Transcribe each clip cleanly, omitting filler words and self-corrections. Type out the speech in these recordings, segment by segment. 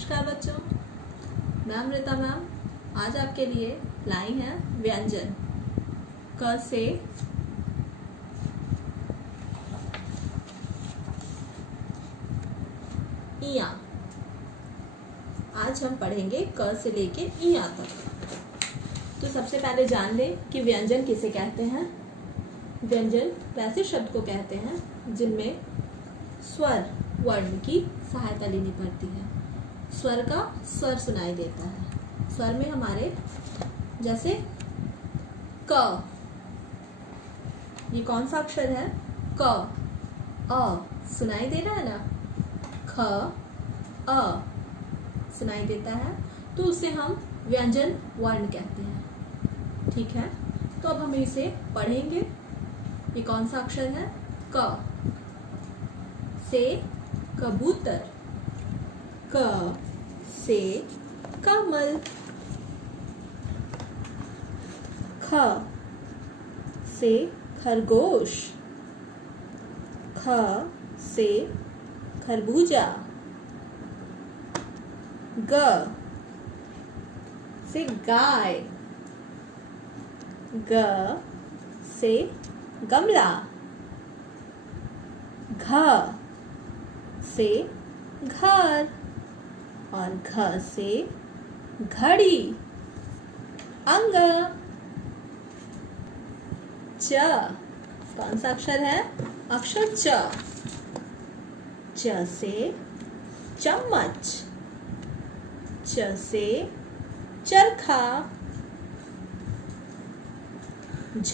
नमस्कार बच्चों, मैं अमृता मैम आज आपके लिए लाई हैं व्यंजन क से इया। आज हम पढ़ेंगे क से लेके इया तक। तो सबसे पहले जान लें कि व्यंजन किसे कहते हैं। व्यंजन वैसे शब्द को कहते हैं जिनमें स्वर वर्ण की सहायता लेनी पड़ती है। स्वर का स्वर सुनाई देता है। स्वर में हमारे जैसे क, ये कौन सा अक्षर है? क। अ सुनाई दे रहा है ना। ख अ सुनाई देता है, तो उसे हम व्यंजन वर्ण कहते हैं। ठीक है, तो अब हम इसे पढ़ेंगे। ये कौन सा अक्षर है? क से कबूतर, क से कमल, ख से खरगोश, ख से खरबूजा, ग से गाय, ग से गमला, घ से घर और घ से घड़ी, अंग। च कौन सा अक्षर है? अक्षर च। च से चम्मच, च से चरखा, छ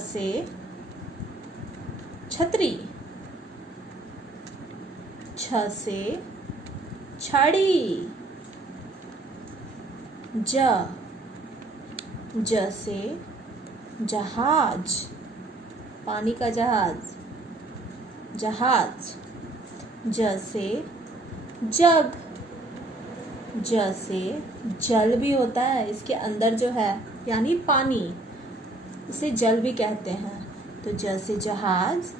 से छतरी, छ से छड़ी, ज से जहाज, पानी का जहाज, जहाज। ज से जग, ज से जल भी होता है, इसके अंदर जो है यानी पानी, इसे जल भी कहते हैं। तो ज से जहाज,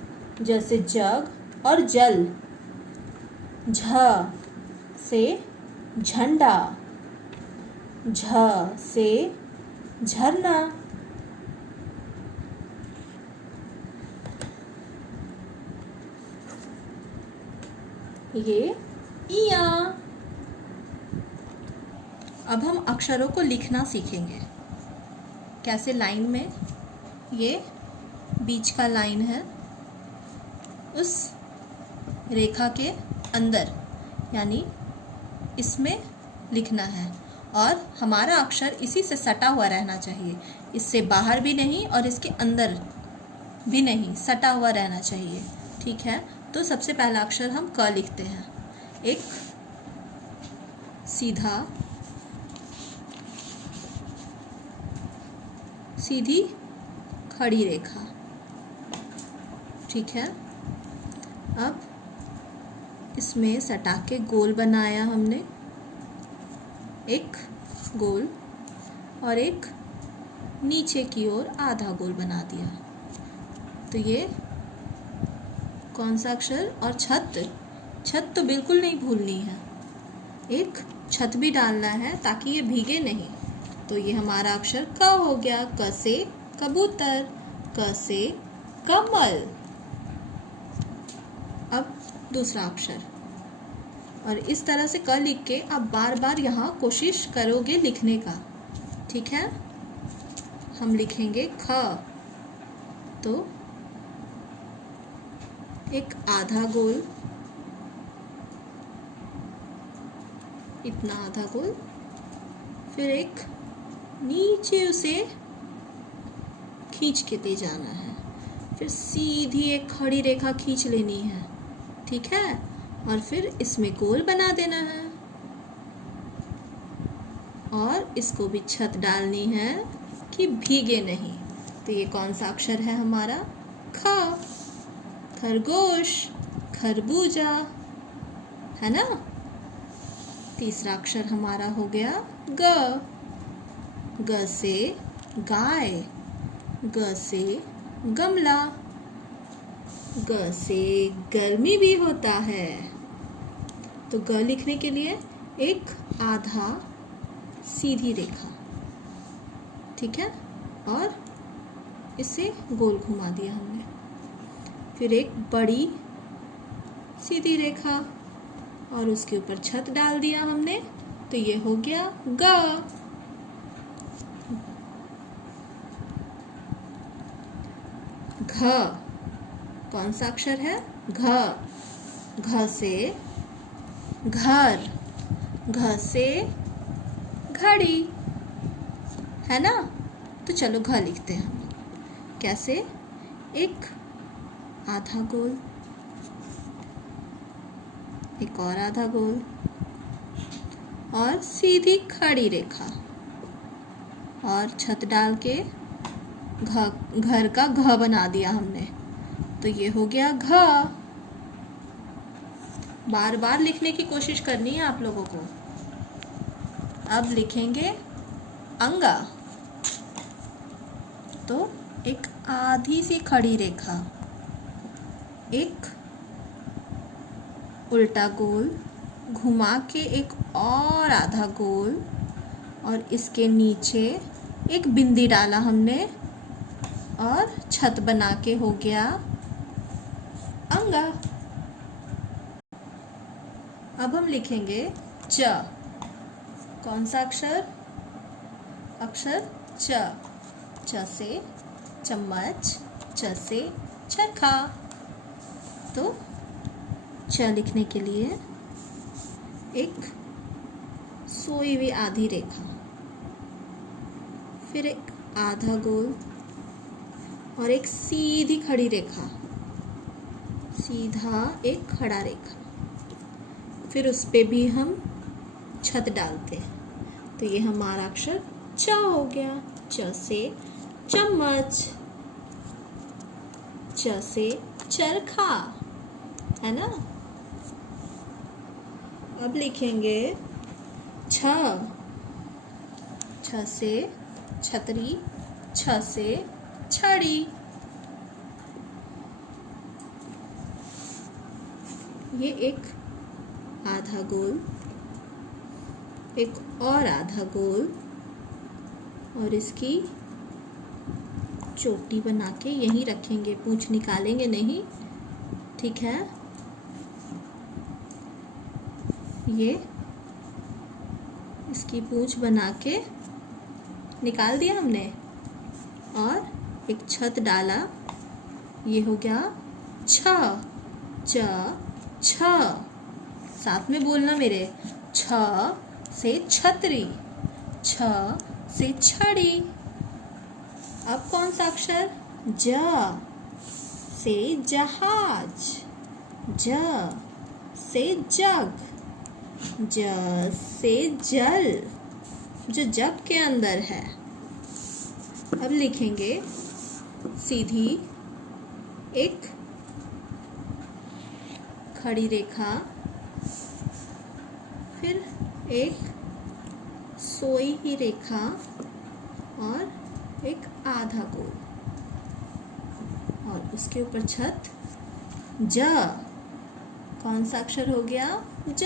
ज से जग और जल। झ से झंडा, झ से झरना। ये इया। अब हम अक्षरों को लिखना सीखेंगे। कैसे? लाइन में, ये बीच का लाइन है, उस रेखा के अंदर यानी इसमें लिखना है और हमारा अक्षर इसी से सटा हुआ रहना चाहिए। इससे बाहर भी नहीं और इसके अंदर भी नहीं, सटा हुआ रहना चाहिए। ठीक है, तो सबसे पहला अक्षर हम क लिखते हैं। एक सीधा, सीधी खड़ी रेखा। ठीक है, अब इसमें सटा के गोल बनाया हमने, एक गोल और एक नीचे की ओर आधा गोल बना दिया। तो ये कौन सा अक्षर? और छत। छत तो बिल्कुल नहीं भूलनी है, एक छत भी डालना है ताकि ये भीगे नहीं। तो ये हमारा अक्षर क हो गया। क से कबूतर, क से कमल। अब दूसरा अक्षर, और इस तरह से क लिख के आप बार बार यहाँ कोशिश करोगे लिखने का। ठीक है, हम लिखेंगे ख। तो एक आधा गोल, इतना आधा गोल, फिर एक नीचे उसे खींच के दे जाना है, फिर सीधी एक खड़ी रेखा खींच लेनी है। ठीक है, और फिर इसमें गोल बना देना है और इसको भी छत डालनी है कि भीगे नहीं। तो ये कौन सा अक्षर है हमारा? ख। खरगोश, खरबूजा, है ना। तीसरा अक्षर हमारा हो गया ग। ग से गाय, ग से गमला, ग से गर्मी भी होता है। तो ग लिखने के लिए एक आधा सीधी रेखा, ठीक है, और इसे गोल घुमा दिया हमने। फिर एक बड़ी सीधी रेखा और उसके ऊपर छत डाल दिया हमने, तो ये हो गया ग। घ कौन सा अक्षर है? घ। घ से घर, घ से घड़ी, है ना। तो चलो घ लिखते हैं हम। कैसे? एक आधा गोल, एक और आधा गोल और सीधी खड़ी रेखा और छत डाल के घर का घ बना दिया हमने, तो ये हो गया घ। बार बार लिखने की कोशिश करनी है आप लोगों को। अब लिखेंगे अंगा। तो एक आधी सी खड़ी रेखा, एक उल्टा गोल घुमा के एक और आधा गोल और इसके नीचे एक बिंदी डाला हमने और छत बना के हो गया अंगा। अब हम लिखेंगे च। कौन सा अक्षर? अक्षर च। च से चम्मच, च से चरखा। तो च लिखने के लिए एक सोई हुई आधी रेखा, फिर एक आधा गोल और एक सीधी खड़ी रेखा, सीधा एक खड़ा रेखा, फिर उस पे भी हम छत डालते हैं। तो ये हमारा अक्षर च हो गया। च से चम्मच, च से चरखा, है ना। अब लिखेंगे छ। छ से छतरी, छ से छड़ी। ये एक आधा गोल, एक और आधा गोल और इसकी चोटी बना के यहीं रखेंगे, पूंछ निकालेंगे नहीं, ठीक है। ये इसकी पूंछ बना के निकाल दिया हमने और एक छत डाला, ये हो गया छ। च छ, साथ में बोलना मेरे। छ से छतरी, छ से छड़ी। अब कौन सा अक्षर? ज से जहाज, ज से जग, ज से जल, जो जग के अंदर है। अब लिखेंगे सीधी एक खड़ी रेखा, फिर एक सोई ही रेखा और एक आधा गोल और उसके ऊपर छत। ज कौन सा अक्षर हो गया? ज।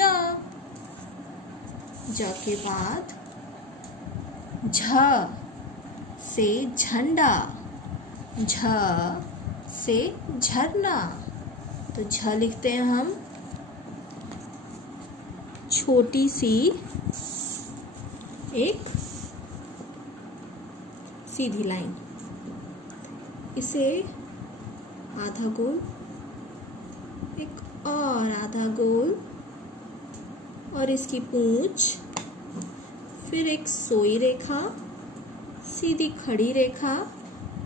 ज के बाद झ से झंडा, झ से झरना। तो झ लिखते हैं हम छोटी सी एक सीधी लाइन, इसे आधा गोल, एक और आधा गोल और इसकी पूंछ, फिर एक सोई रेखा, सीधी खड़ी रेखा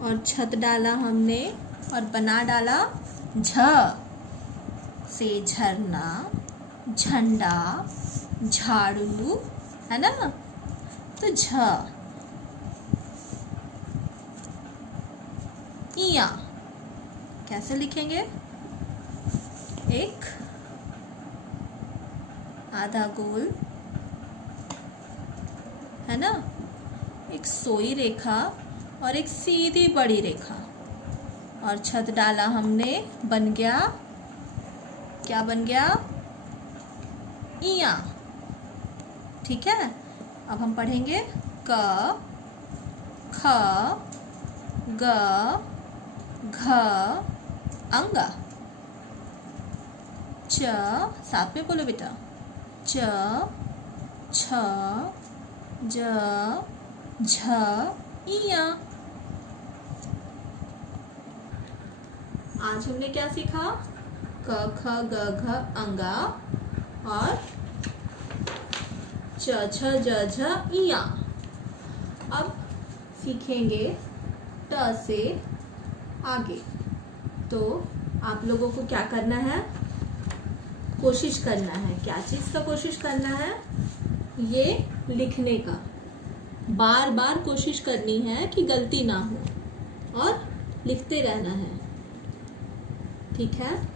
और छत डाला हमने और बना डाला झ से झरना, झंडा, झाड़ू, है ना। तो झ। इया कैसे लिखेंगे? एक आधा गोल, है ना, एक सोई रेखा और एक सीधी बड़ी रेखा और छत डाला हमने, बन गया, क्या बन गया? इया। ठीक है, अब हम पढ़ेंगे क, ख, ग, घ, अंगा। च, साथ में बोलो बेटा, च, छ, ज, झ, इया। आज हमने क्या सीखा? क, ख, ग, घ, अंगा और च, छ, ज, झ, इया। अब सीखेंगे ट से आगे। तो आप लोगों को क्या करना है? कोशिश करना है। क्या चीज़ का कोशिश करना है? ये लिखने का। बार बार कोशिश करनी है कि गलती ना हो और लिखते रहना है। ठीक है,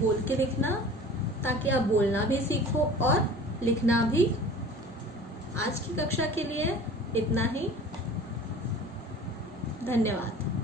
बोल के लिखना ताकि आप बोलना भी सीखो और लिखना भी। आज की कक्षा के लिए इतना ही। धन्यवाद।